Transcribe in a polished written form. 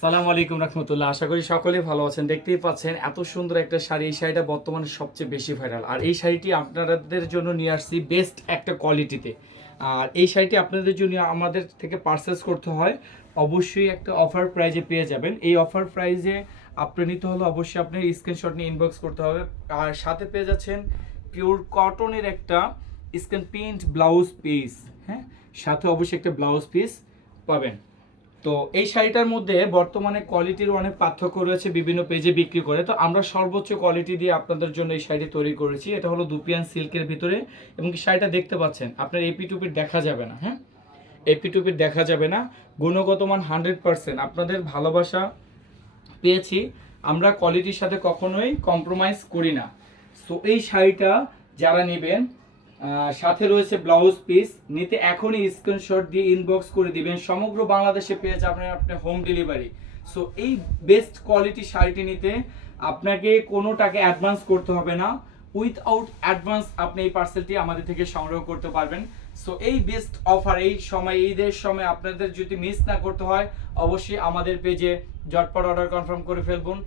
আসসালামু আলাইকুম রহমতুল্লাহ। আশা করি সকলেই ভালো আছেন। দেখতেই পাচ্ছেন এত সুন্দর একটা শাড়ি। এই শাড়িটা বর্তমানে সবচেয়ে বেশি ভাইরাল, আর এই শাড়িটি আপনাদের জন্য নিয়ে আসছি বেস্ট একটা কোয়ালিটিতে। আর এই শাড়িটি আপনাদের জন্য আমাদের থেকে পারচেস করতে হয় অবশ্যই একটা অফার প্রাইজে পেয়ে যাবেন। এই অফার প্রাইজে আপনি নিতে হলে অবশ্যই আপনার স্ক্রিনশট নিয়ে ইনবক্স করতে হবে। আর সাথে পেয়ে যাচ্ছেন পিওর কটনের একটা স্ক্রিন প্রিন্ট ব্লাউজ পিস। হ্যাঁ, সাথে অবশ্যই একটা ব্লাউজ পিস পাবেন। তো এই শাড়িটার মধ্যে বর্তমানে কোয়ালিটির অনেক পার্থক্য রয়েছে, বিভিন্ন পেজে বিক্রি করে। তো আমরা সর্বোচ্চ কোয়ালিটি দিয়ে আপনাদের জন্য এই শাড়িটি তৈরি করেছি। এটা হলো দুপিয়ান সিল্কের ভিতরে, এবং কি শাড়িটা দেখতে পাচ্ছেন আপনার এপি টুপির দেখা যাবে না। হ্যাঁ, এপি টুপির দেখা যাবে না। গুণগত মান 100%। আপনাদের ভালোবাসা পেয়েছি, আমরা কোয়ালিটির সাথে কখনোই কম্প্রোমাইজ করি না। সো এই শাড়িটা যারা নেবেন, সাথে রয়েছে ব্লাউজ পিস। নিতে এখনই স্ক্রিনশট দিয়ে ইনবক্স করে দিবেন। সমগ্র বাংলাদেশে পেয়ে যাবেন আপনি হোম ডেলিভারি। সো এই বেস্ট কোয়ালিটি শাড়িটি নিতে আপনাকে কোনো টাকা অ্যাডভান্স করতে হবে না। উইথআউট অ্যাডভান্স আপনি এই পার্সেলটি আমাদের থেকে সংগ্রহ করতে পারবেন। সো এই বেস্ট অফার এই সময়, ঈদের সময় আপনাদের যদি মিস না করতে হয়, অবশ্যই আমাদের পেজে ঝটপট অর্ডার কনফার্ম করে ফেলুন।